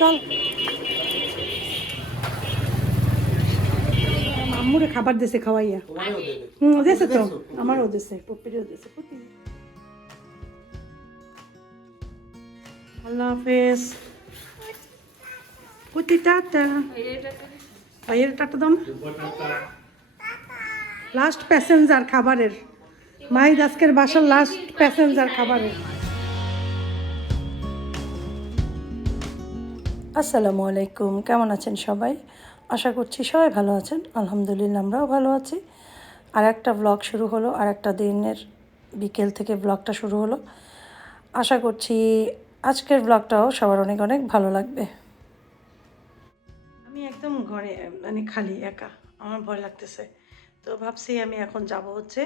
চল। আম্মুরে খাবার দেশে খাওয়াইয়া। হুম দেশে তো। আমারও দেশে পপ্পিরও দেশে আল্লাহ হাফেজ। পুতি টাটা। ভাইয়ের টাটা দাম লাস্ট প্যাসেঞ্জার খাবারের। মাহিদ আজকের বাসার লাস্ট প্যাসেঞ্জার খাবারের। আসসালামু আলাইকুম। কেমন আছেন সবাই? আশা করছি সবাই ভালো আছেন। আলহামদুলিল্লাহ আমরাও ভালো আছি। আর একটা ব্লগ শুরু হলো, আর একটা দিনের বিকেল থেকে ব্লগটা শুরু হলো। আশা করছি আজকের ব্লগটাও সবার অনেক অনেক ভালো লাগবে। আমি একদম ঘরে মানে খালি, একা। আমার ভয় লাগতেছে। তো ভাবছি আমি এখন যাব হচ্ছে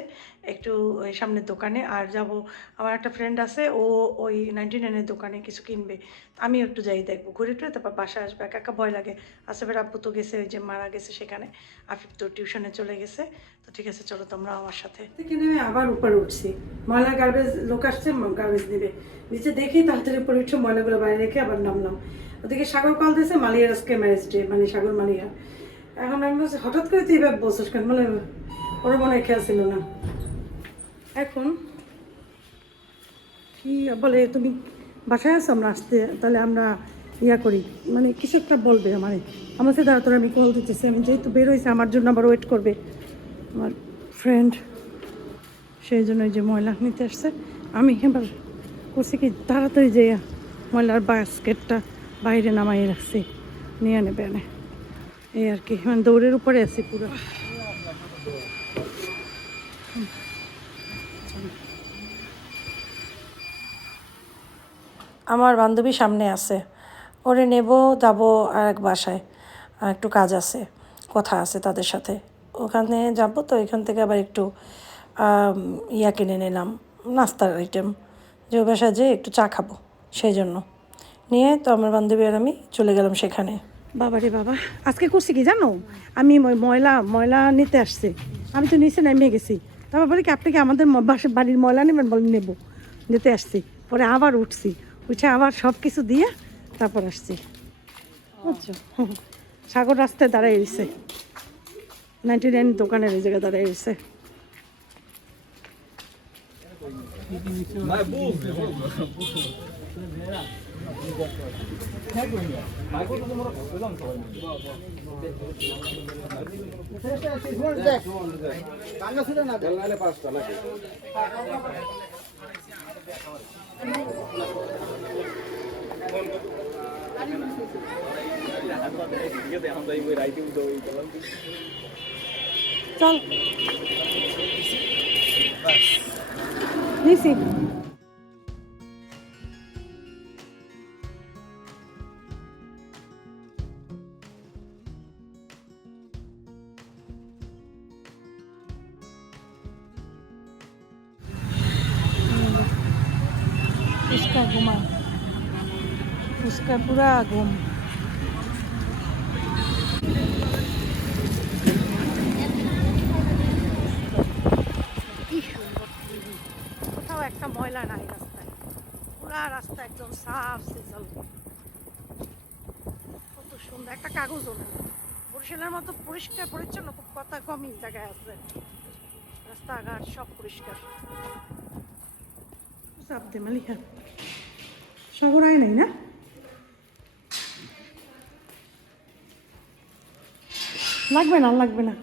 একটু ওই সামনের দোকানে আর যাব, আমার একটা ফ্রেন্ড আছে, ও ওই নাইনটি নাইনের দোকানে কিছু কিনবে। আমি একটু যাই দেখব, ঘুরে টুরে তারপর বাসায় আসবে, একা একা ভয় লাগে। আসবের আব্বু তো গেছে, ওই যে মারা গেছে সেখানে, আফিফ তো টিউশনে চলে গেছে। তো ঠিক আছে, চলো তোমরা আমার সাথে। থেকে নেমে আবার উপরে উঠছি ময়লা গার্বেজ লোক আসছে গার্বেজ দিবে। নিচে দেখি তাড়াতাড়ি উপরে উঠে ময়লাগুলো বাইরে রেখে আবার নামলাম। ওদিকে সাগর কল দিয়েছে, মালিয়ার আজকে ম্যারেজ ডে মানে সাগর মালিয়া। এখন আমি বলছি, হঠাৎ করে তুই এবার বলছিস কেন? মানে ওর মনে খেয়াল ছিল না। এখন কি বলে, তুমি বাসায় আছো আমরা আসতে, তাহলে আমরা ইয়া করি। মানে কিছু একটা বলবে আমারে। আমার সাথে তাড়াতাড়ি আমি কল দিতেছি। আমি যেহেতু বের হয়েছে, আমার জন্য আবার ওয়েট করবে। আমার ফ্রেন্ড সেই জন্য যে ময়লা নিতে আসছে। আমি এবার করছি কি, তাড়াতাড়ি যে ময়লার বাস্কেটটা বাইরে নামাই রাখছি। নিয়ে নেবে এই আর কি মানে দৌড়ের উপরে আছি পুরো। আমার বান্ধবী সামনে আছে। ওরে নেব, যাব আর এক বাসায়। একটু কাজ আছে, কথা আছে তাদের সাথে। ওখানে যাব তো, এখান থেকে আবার একটু ইয়া কিনে নিলাম, নাস্তার আইটেম যে বাসায় যেয়ে একটু চা খাব, সেই জন্য। নিয়ে তো আমার বান্ধবী আর আমি চলে গেলাম সেখানে। বাবা রে বাবা, আজকে করছি কি জানো? আমি ময়লা ময়লা নিতে আসছি। আমি তো নিচে নেমে গেছি। তারপর বলি কি, আপনি কি আমাদের বাড়ির ময়লা নেবেন বলে নেব? নিতে আসছি। পরে আবার উঠছি। উঠে আবার সব কিছু দিয়ে তারপর আসছি। বুঝছ? সাগর রাস্তায় দাঁড়াই রয়েছে। নাইনটি নাইন দোকানের এই জায়গায় দাঁড়াই রয়েছে। চল। নিছি। ফুচকা পুরা ঘুম কোথাও একটা ময়লা নাই রাস্তায়। পুরা রাস্তা একদম সাফ সিজল। কত সুন্দর একটা কাগজও নেই বরিশালের মতো পরিষ্কার পরিচ্ছন্ন খুব কথা কমই জায়গায় আছে। রাস্তাঘাট সব পরিষ্কার। দে মালিকা নাই না? লাগবে না লাগবে না।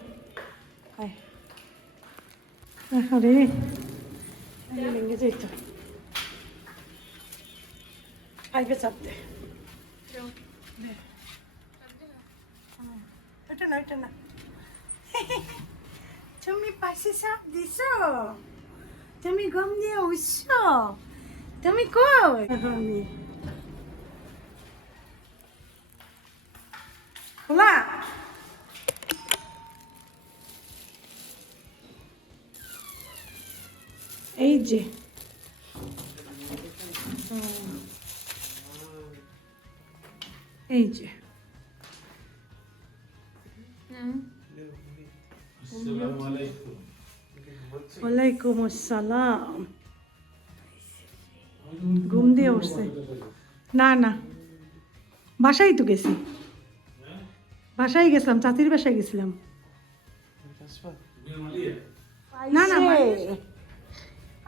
আরে। লেগে যেত আইবে চাপ দে। এটা না এটা না। তুমি পাশে চাপ দিছ। তুমি গম দিয়ে উঠছ। তুমি কই? খোলা। এই যে। এই যে। ওয়ালাইকুম আসসালাম। ঘুম দিয়ে উঠছে। না না। বাসায় তো গেছি। বাসায় গেছিলাম চাচির বাসায় গেছিলাম। না না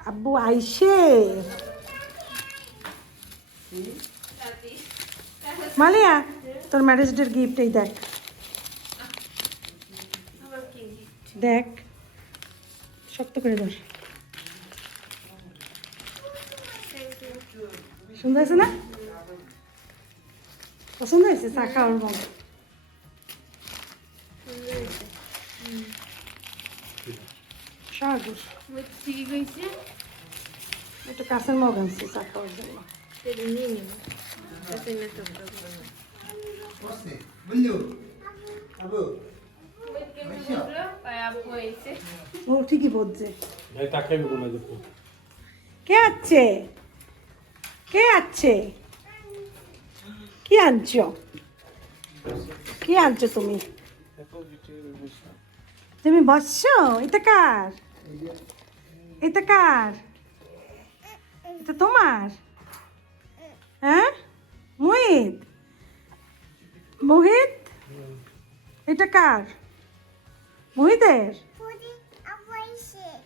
আব্বু আইসে। মালিয়া, তোর ম্যারেজ ডের গিফট এই দেখ। দেখ। শক্ত করে ধর। সুন্দর হয়েছে না? পছন্দ হয়েছে? চা খাওয়ার মন সাগর ঠিক হয়েছে। একটু কাঁচের মগ আনছি চা খাওয়ার জন্য। নিয়ে নেব ও ঠিকই বলছে। কে আছে? কে আছে? কি আনছো? কি আনছো তুমি? তুমি বসছো? এটা কার? এটা কার এটা তোমার হ্যাঁ মোহিত মোহিত এটা কার মোহিতের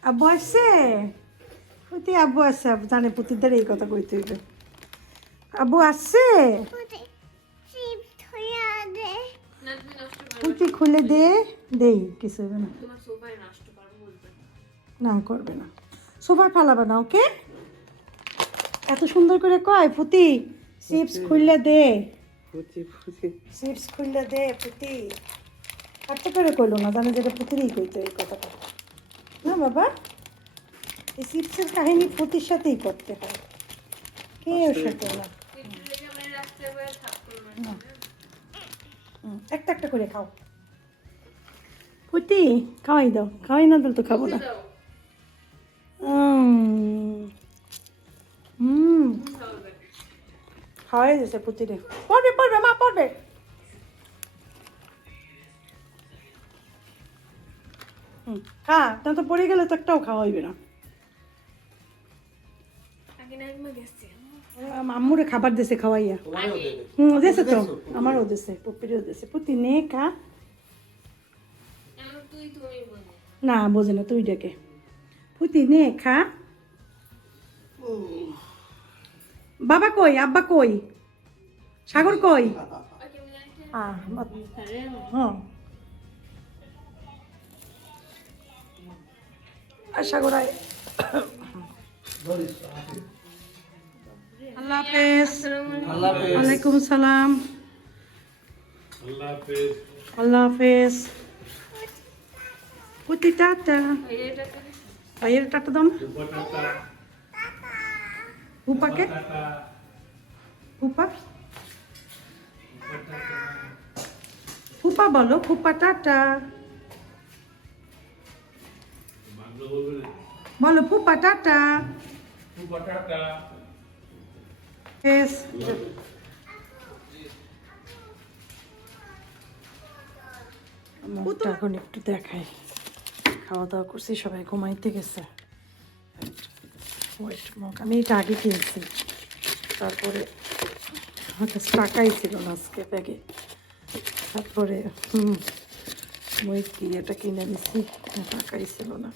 আব্বু আসছে পুতি আব্বু আসছে আব্বু জানে পুতিদের এই কথা কইতে হইবে আব্বু আসছে না তুমি নষ্ট করো পুতি খুলে দে দেই কিছু হবে না না করবে না। সোফা ফালাবে না ওকে? এত সুন্দর করে কয় পুতি চিপস খুললে দে। চিপস খুললে দে পুতি করে কইলো না জানে যেটা পুতিরই কইতো এই কথাটা। না বাবা? এই চিপসের কাহিনী পুতির সাথেই করতে হয়। কেউ সাথে না। একটা একটা করে খাও। পুতি খাওয়াই দাও। খাওয়াই না দিলে তো খাব না। খাওয়াই দিয়েছে পুতিরে পড়বে পড়বে মা পড়বে। হুম, খা তা তো পড়ে গেলে তো একটাও খাওয়া হইবে না। আম্মুরে খাবার দিছে খাওয়াইয়া। হুম দিয়েছে তো। আমারও দিছে পুপিরেও দিছে। পুতি নে খা। এমন তুই তুমি বলব না বোঝে না তুই ডেকে। পুতি নে খা বাবা কই আব্বা কই সাগর কই আশা করাই আল্লাহ হাফেজ ওয়ালাইকুম সালাম আল্লাহ হাফেজ আল্লাহ হাফেজ পুতি টাটা ভাইয়ের টাটা দাম টাটা হুপাকে? হুপা? হুপা বলো, হুপা টাটা। বাংলা না ফুপা টাটা এখন একটু দেখাই। খাওয়া দাওয়া করছি, সবাই ঘুমাইতে গেছে। ওয়েট আমি এটা আগে কিনছি তারপরে টাকাই ছিল না আজকে ব্যাগে। তারপরে, হুম কি এটা কিনে দিছি টাকাই ছিল না।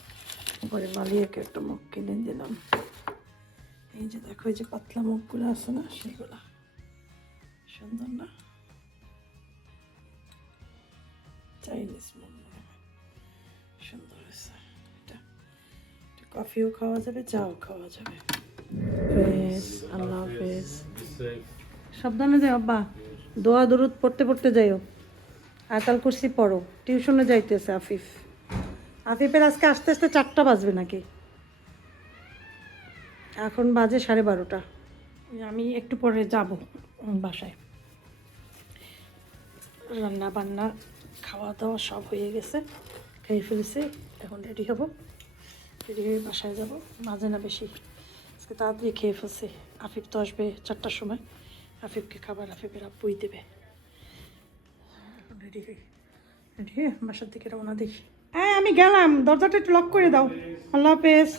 পরে মালিয়াকে একটা মুখ কিনে দিলাম। এই যে দেখো, এই যে পাতলা মুখগুলো আছে না, সেগুলো। সুন্দর না? চাইনিজ হয়। সুন্দর হয়েছে এটা কফিও খাওয়া যাবে চাও খাওয়া যাবে আল্লাহ হাফেজ সাবধানে যাও আব্বা দোয়া দরুদ পড়তে পড়তে যাইও। আতাল কুরসি পড়ো। টিউশনে যাইতেছে আফিফ। আফিফের আজকে আস্তে আস্তে চারটা বাজবে নাকি? এখন বাজে সাড়ে বারোটা। আমি একটু পরে যাব বাসায়। রান্না বান্না খাওয়া দাওয়া সব হয়ে গেছে। খেয়ে ফেলেছি এখন রেডি হব। রেডি হয়ে বাসায় যাব। মাঝে না বেশি। আজকে তাড়াতাড়ি খেয়ে ফেলছি। আফিফ তো আসবে চারটার সময়। আফিফকে খাবার আফিফের আব্বুই দেবে। রেডি হই রেডি হয়ে বাসার দিকে রওনা দিই। হ্যাঁ আমি গেলাম। দরজাটা একটু লক করে দাও। আল্লাহ হাফেজ।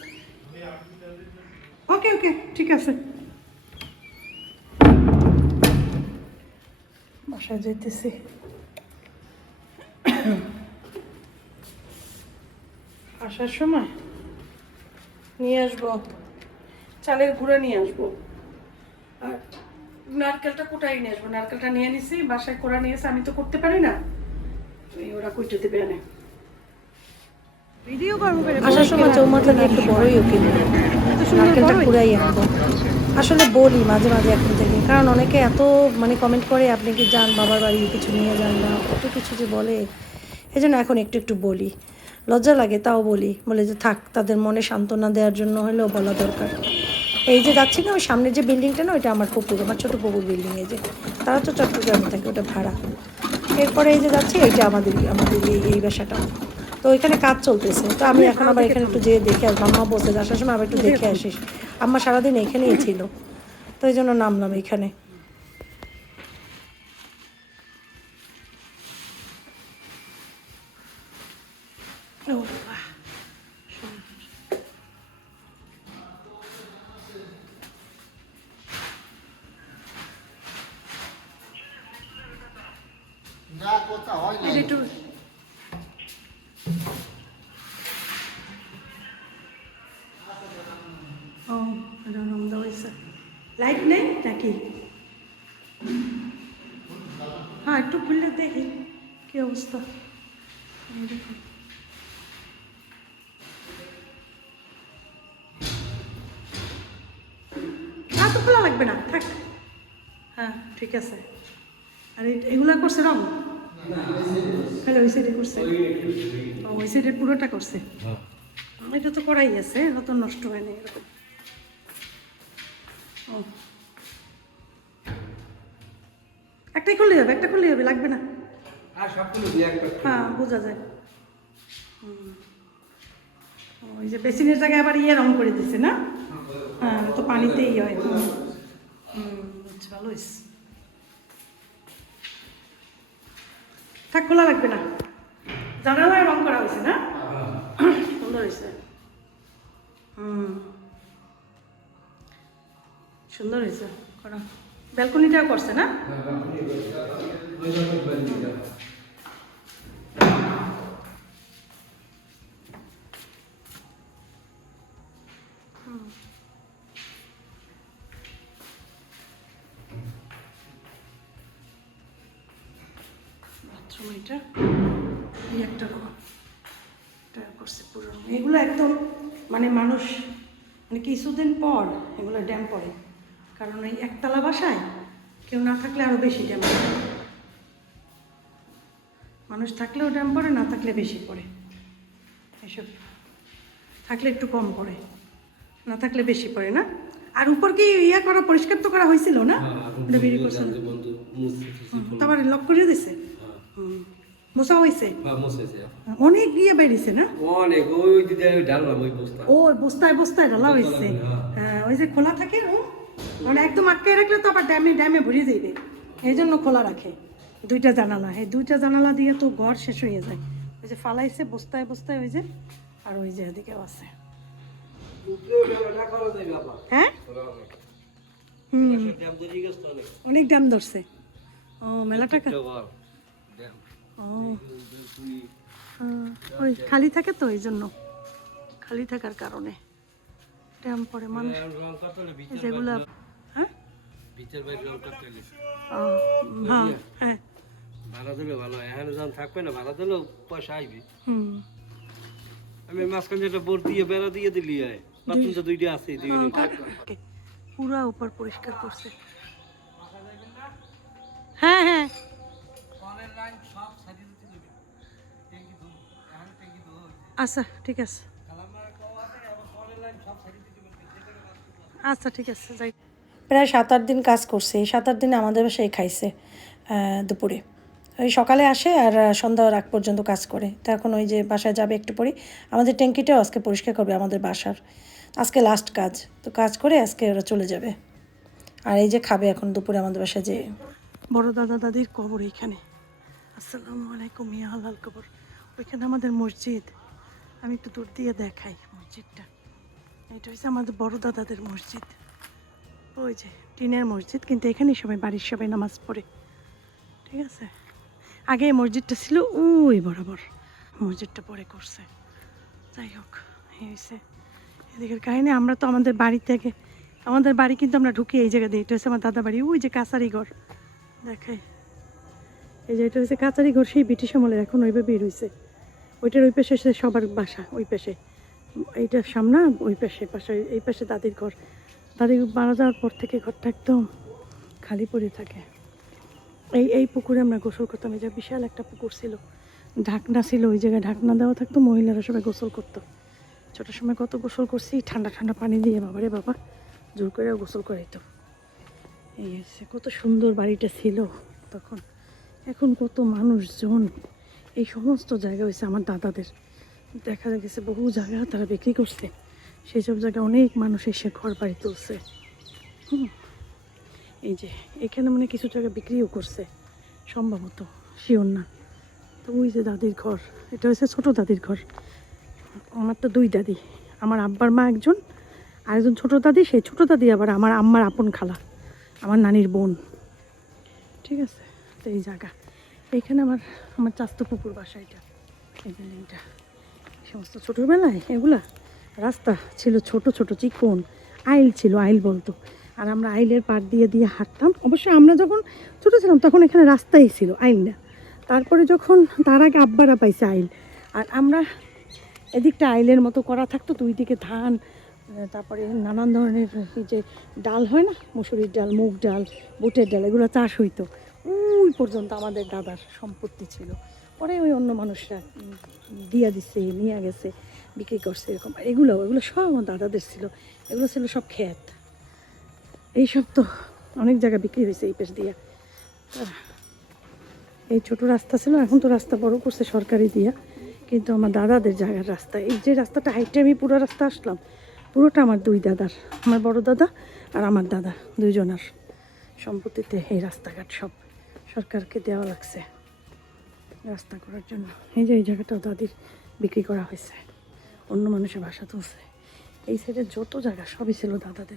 ওকে ওকে ঠিক আছে। বাসায় যেতেছি আসার সময়? নিয়ে আসব। চালের গুঁড়া নিয়ে আসব। আর নারকেলটা কোটাই নিয়ে আসব। নারকেলটা নিয়ে নিছি বাসায় কোড়া নিয়ে এসে আমি তো করতে পারি না। ওরা কুইটে দেবে এনে। ভিডিও করব বেরে আসার সময় চৌমাথা একটু বড়ই ওকিল নারকেলটা কুড়াই আনব। আসলে বলি মাঝে মাঝে এখন থেকে কারণ অনেকে এত মানে কমেন্ট করে আপনি কি যান বাবার বাড়ি কিছু নিয়ে যান না? কত কিছু যে বলে। এই জন্য এখন একটু একটু বলি। লজ্জা লাগে, তাও বলি। বলে যে, থাক, তাদের মনে সান্ত্বনা দেওয়ার জন্য হলেও বলা দরকার। এই যে যাচ্ছি না, ওই সামনে যে বিল্ডিংটা না, ওইটা আমার পুকুর, আমার ছোটো পুকুর বিল্ডিং এই যে। তারা তো চট্টগ্রামে থাকে, ওটা ভাড়া। এরপরে এই যে যাচ্ছি এইটা আমাদের আমাদের এই বাসাটা। তো ওইখানে কাজ চলতেছে। তো আমি এখন আবার এখানে একটু যেয়ে দেখে আসব। আম্মা বসে আসার সময় আবার একটু দেখে আসিস। আম্মা সারাদিন এখানেই ছিল। তো এই জন্য নামলাম এখানে। ও বাবা। যা কথা হয় না এটা একটু ও এটা রুম দেওয়া হয়েছে লাইট নেই নাকি হ্যাঁ একটু খুললে দেখি কি অবস্থা ঠিক আছে। আর এগুলা করছে রং? হ্যালো ওই সাইডে করছে। ওই সাইডে পুরোটা করছে। এটা তো করাই আছে নতুন নষ্ট হয়নি এরকম। ও। একটাই করলে হবে একটা করলেই হবে লাগবে না। হ্যাঁ বোঝা যায়। ওই যে বেসিনের জায়গায় আবার ইয়ে রং করে দিছে না? হ্যাঁ তো পানিতেই হয়। হুম বুঝছি, ভালো হয়েছে থাক, খোলা লাগবে না। জানালায় রং করা হয়েছে না? সুন্দর হয়েছে। সুন্দর হয়েছে, করা। ব্যালকনিটাও করছে না? এই একটা এটা করছে পুরো এগুলো একদম মানে মানুষ মানে কিছুদিন পর এগুলো ড্যাম পড়ে। কারণ এই একতলা বাসায় কেউ না থাকলে আরও বেশি ড্যাম পড়ে। মানুষ থাকলেও ড্যাম পড়ে না থাকলে বেশি পড়ে। এসব থাকলে একটু কম পড়ে না থাকলে বেশি পড়ে না? আর উপর কি ইয়া করা পরিষ্কার তো করা হয়েছিল না? তারপর লক করে দিছে? মোছা হয়েছে অনেক বেরিয়েছে না? অনেক ওই ঢাললাম ওই বস্তা ও বস্তায় বস্তায় ঢালা হয়েছে হ্যাঁ। ওই যে খোলা থাকে ও? মানে একদম আটকে রাখলে তো আবার ড্যামে ড্যামে ভরে যাইবে। এই জন্য খোলা রাখে দুইটা জানালা। এই দুইটা জানালা দিয়ে তো ঘর শেষ হয়ে যায়। ওই যে ফালাইছে বস্তায় বস্তায় ওই যে আর ওই যে এদিকেও আছে। হ্যাঁ? হুম। অনেক। দাম ধরছে। ও মেলা টাকা হ্যাঁ, ওই খালি থাকে তো এই জন্য। খালি থাকার কারণে। ড্যাম পরে মানুষ। যেগুলো হ্যাঁ? হ্যাঁ হ্যাঁ। ভাড়া দিলে ভালো হয় এখানে যখন থাকবে না ভাড়া দিলেও পয়সা আইবে। হুম। আমি মাঝখানে যেটা দিয়ে বেড়া দিয়ে দিলি হয় বাথরুম তো দুইটা আছে দুই ওকে, পুরা উপর পরিষ্কার করছে। হ্যাঁ হ্যাঁ। আচ্ছা ঠিক আছে। আচ্ছা ঠিক আছে যাই। প্রায় সাত আট দিন কাজ করছে। এই সাত আট দিনে আমাদের বাসায় খাইছে দুপুরে। ওই সকালে আসে আর সন্ধ্যা রাত পর্যন্ত কাজ করে। তো এখন ওই যে বাসায় যাবে একটু পরে আমাদের ট্যাঙ্কিটাও আজকে পরিষ্কার করবে আমাদের বাসার। আজকে লাস্ট কাজ। তো কাজ করে আজকে ওরা চলে যাবে। আর এই যে খাবে এখন দুপুরে আমাদের বাসায় যে বড় দাদা দাদির কবর এইখানে আসসালামু আলাইকুম ইয়া হালাল কবর। ওইখানে আমাদের মসজিদ। আমি একটু দূর দিয়ে দেখাই মসজিদটা। এটা হচ্ছে আমাদের বড় দাদাদের মসজিদ। ওই যে, টিনের মসজিদ, কিন্তু এখানেই সবাই বাড়ির সবাই নামাজ পড়ে। ঠিক আছে? আগে মসজিদটা ছিল ওই বরাবর। মসজিদটা পরে করছে। যাই হোক হয়েছে এদিকের কাহিনী, আমরা তো আমাদের বাড়ি থেকে, আমাদের বাড়ি কিন্তু আমরা ঢুকি এই জায়গা দিয়ে। এটা হচ্ছে আমার দাদা বাড়ি, ওই যে কাছারি ঘর। দেখে এই যে, এটা হচ্ছে কাছারি ঘর, সেই ব্রিটিশ আমলের এখন ওইভাবেই রয়েছে ওইটার ওই পাশে সবার বাসা, ওই পাশে। এইটার সামনে, ওই পাশে পাশে, এই পাশে দাদির ঘর। দাদি মারা যাওয়ার পর থেকে ঘরটা একদম খালি পড়ে থাকে। এই এই পুকুরে আমরা গোসল করতাম। এই যে বিশাল একটা পুকুর ছিল। ঢাকনা ছিল, ওই জায়গায় ঢাকনা দেওয়া থাকতো, মহিলারা সবাই গোসল করতো। ছোটোর সময় কত গোসল করছি, ঠান্ডা ঠান্ডা পানি দিয়ে বাবারে বাবা, জোর করে গোসল করাইতো। এই হচ্ছে, কত সুন্দর বাড়িটা ছিল তখন। এখন কত মানুষজন এই সমস্ত জায়গা হয়েছে আমার দাদাদের। দেখা গেছে বহু জায়গা তারা বিক্রি করছে। সেই সব জায়গায় অনেক মানুষ এসে ঘর বাড়ি তুলছে। হুম। এই যে, এখানে মানে কিছু জায়গা বিক্রিও করছে। সম্ভবত, শিওর না। তো ওই যে দাদির ঘর, এটা হচ্ছে ছোট দাদির ঘর। আমার তো দুই দাদি, আমার আব্বার মা একজন আর একজন ছোট দাদি, সেই ছোট দাদি আবার আমার আম্মার আপন খালা, আমার নানির বোন। ঠিক আছে? তো এই জায়গা। এইখানে আমার আমার চাস্তো পুকুর বাসা এটা। এই বিল্ডিংটা। সমস্ত ছোটোবেলায় এগুলা রাস্তা ছিল ছোট ছোট চিকন, আইল ছিল, আইল বলতো। আর আমরা আইলের পাড় দিয়ে দিয়ে হাঁটতাম। অবশ্যই আমরা যখন ছোটো ছিলাম তখন এখানে রাস্তাই ছিল, আইল না। তারপরে যখন তার আগে আব্বারা পাইছে আইল। আর আমরা এদিকটা আইলের মতো করা থাকতো দুই দিকে ধান তারপরে নানান ধরনের যে ডাল হয় না, মুসুরির ডাল, মুগ ডাল, বুটের ডাল, এগুলো চাষ হইতো। ওই পর্যন্ত আমাদের দাদার সম্পত্তি ছিল। পরে ওই অন্য মানুষরা দিয়া দিছে, নিয়ে গেছে, বিক্রি করছে, এরকম। এগুলো এগুলো সব আমার দাদাদের ছিল। এগুলো ছিল সব ক্ষেত। এইসব তো অনেক জায়গায় বিক্রি হয়েছে এই পেশ দিয়া। এই ছোট রাস্তা ছিল, এখন তো রাস্তা বড় করছে সরকারি দিয়া। কিন্তু আমার দাদাদের জায়গার রাস্তা, এই যে রাস্তাটা হাইটে আমি পুরো রাস্তা আসলাম, পুরোটা আমার দুই দাদার, আমার বড় দাদা আর আমার দাদা, দুইজনার সম্পত্তিতে এই রাস্তাঘাট সব। সরকারকে দেওয়া লাগছে রাস্তা করার জন্য। এই যে, এই জায়গাটাও দাদির বিক্রি করা হয়েছে। অন্য মানুষের বাসা তুলছে। এই সাইডে যত জায়গা সবই ছিল দাদাদের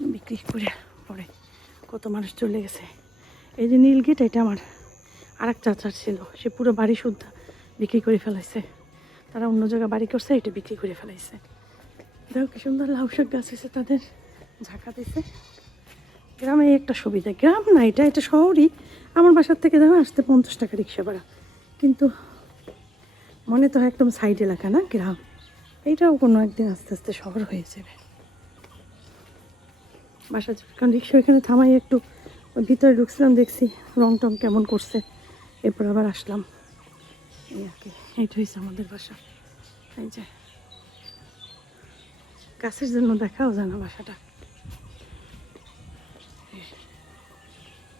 বিক্রি করে পরে কত মানুষ চলে গেছে। এই যে নীল গেট, এটা আমার আরেক চাচার ছিল। সে পুরো বাড়ি শুদ্ধ বিক্রি করে ফেলাইছে। তারা অন্য জায়গায় বাড়ি করছে, এটা বিক্রি করে ফেলাইছে। দেখো কি সুন্দর লাউ শাক গাছ হয়েছে তাদের। ঝাঁকা দিছে। গ্রামে একটা সুবিধা, গ্রাম না, এটা এটা শহরই। আমার বাসার থেকে দেখো আসতে পঞ্চাশ টাকা রিক্সা ভাড়া। কিন্তু মনে তো একদম সাইড এলাকা না, গ্রাম। এইটাও কোনো একদিন আস্তে আস্তে শহর হয়ে যাবে। বাসা কারণ রিক্সা এখানে থামাই একটু, ওই ভিতরে ঢুকছিলাম, দেখছি রং টং কেমন করছে। এরপর আবার আসলাম। এই আর কি এইটা হয়েছে আমাদের বাসা। এই যে। গাছের জন্য দেখাও যায় না বাসাটা।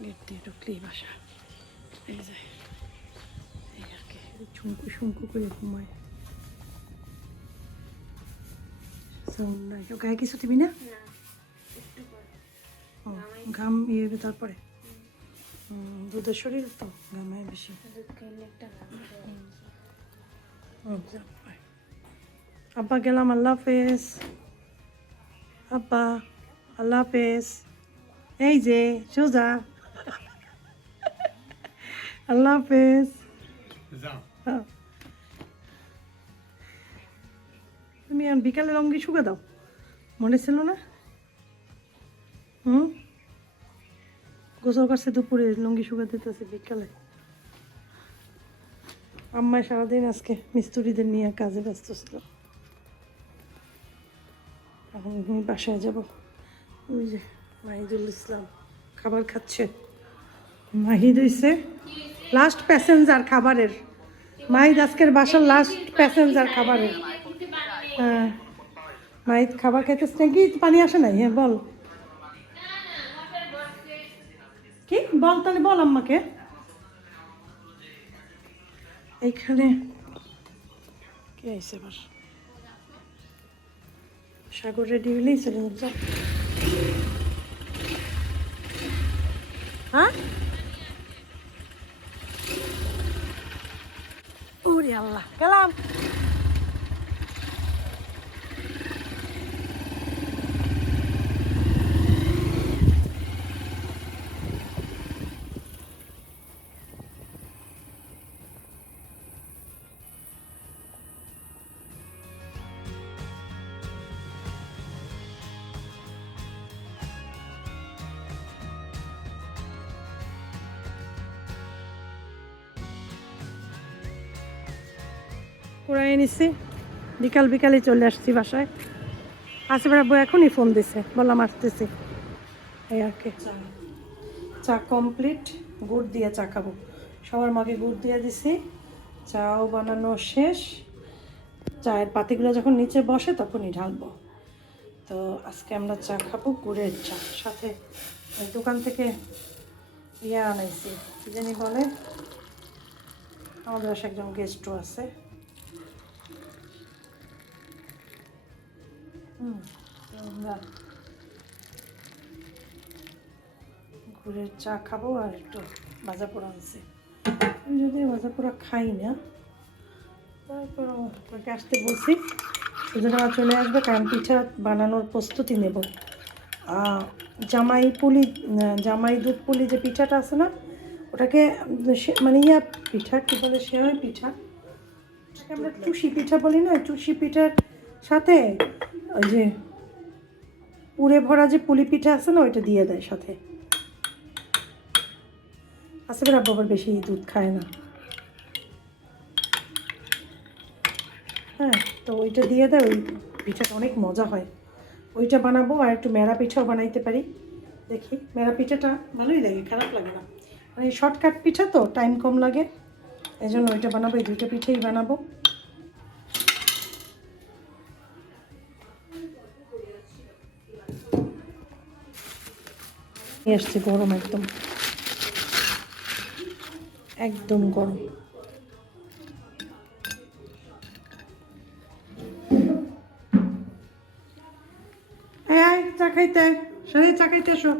গেট দিয়ে ঢুকলেই বাসা এই এই আর কি করে ঘুমায় সাউন্ড নাই গায়ে কিছু দিবি না ঘাম ইয়ে তারপরে দুধের শরীর তো ঘামে বেশি. আব্বা গেলাম আল্লাহ হাফেজ আব্বা আল্লাহ হাফেজ এই যে সোজা আল্লাহ হাফেজ। হ্যাঁ। তুমি আর বিকালে লঙ্গি শুকা দাও। মনে ছিল না? হুম? গোসল করছে দুপুরে লুঙ্গি শুকা দিতেছে বিকালে। আম্মায় সারাদিন আজকে মিস্ত্রিদের নিয়ে কাজে ব্যস্ত ছিল। এখন আমি বাসায় যাব। ওই যে মাহিদুল ইসলাম খাবার খাচ্ছে। মাহিদ হইছে? লাস্ট প্যাসেঞ্জার খাবারের। মাহিদ আজকের বাসার লাস্ট প্যাসেঞ্জার খাবারের। হ্যাঁ। মাহিদ খাবার খাইতেছে কি পানি আসে নাই হ্যাঁ বল। কি? বল তাহলে, বল আম্মাকে। এইখানে। কে আইসে এবার? সাগর রেডি হলেই চলে যাব। হ্যাঁ? ওরে আল্লাহ গেলাম কুড়াই নিছি। বিকাল বিকালে চলে আসছি বাসায়। আসিফ আব্বু এখনই ফোন দিছে, বললাম আসতেছি। এই আর কি। চা। কমপ্লিট গুড় দিয়ে চা খাব। সবার মাকে গুড় দিয়ে দিছি। চাও বানানো শেষ। চায়ের পাতিগুলো যখন নিচে বসে তখনই ঢালবো। তো আজকে আমরা চা খাব গুড়ের চা। সাথে দোকান থেকে ইয়ে আনাইছি। জানি বলে? আমাদের একজন গেস্টও আছে। আমরা গুড়ের চা খাব আর একটু ভাজা পোড়া আনছি। আমি যদি ভাজা পোড়া খাই না তারপর ওকে আসতে বলছি। আমার চলে আসবে কারণ পিঠা বানানোর প্রস্তুতি নেব। জামাই পুলি জামাই দুধ পুলি যে পিঠাটা আছে না ওটাকে মানে ইয়া পিঠা কী বলে সেমাই পিঠা। আমরা টুসি পিঠা। বলি না টুসি পিঠার সাথে ওই যে পুরে ভরা যে পুলি পিঠা আছে না, ওইটা দিয়ে দেয় সাথে। আসলে আব্বু আবার বেশি দুধ খায় না। হ্যাঁ তো ওইটা দিয়ে দেয়, ওই পিঠাটা অনেক মজা হয়। ওইটা বানাবো আর একটু মেরা পিঠাও বানাইতে পারি। দেখি, মেরা পিঠাটা ভালোই লাগে, খারাপ লাগে না। মানে শর্টকাট পিঠা তো, টাইম কম লাগে। এই জন্য ওইটা বানাবো, এই দুইটা পিঠেই বানাবো। নিয়ে গরম একদম একদম গরম চা খাইতে আয়। চা খাইতে এসো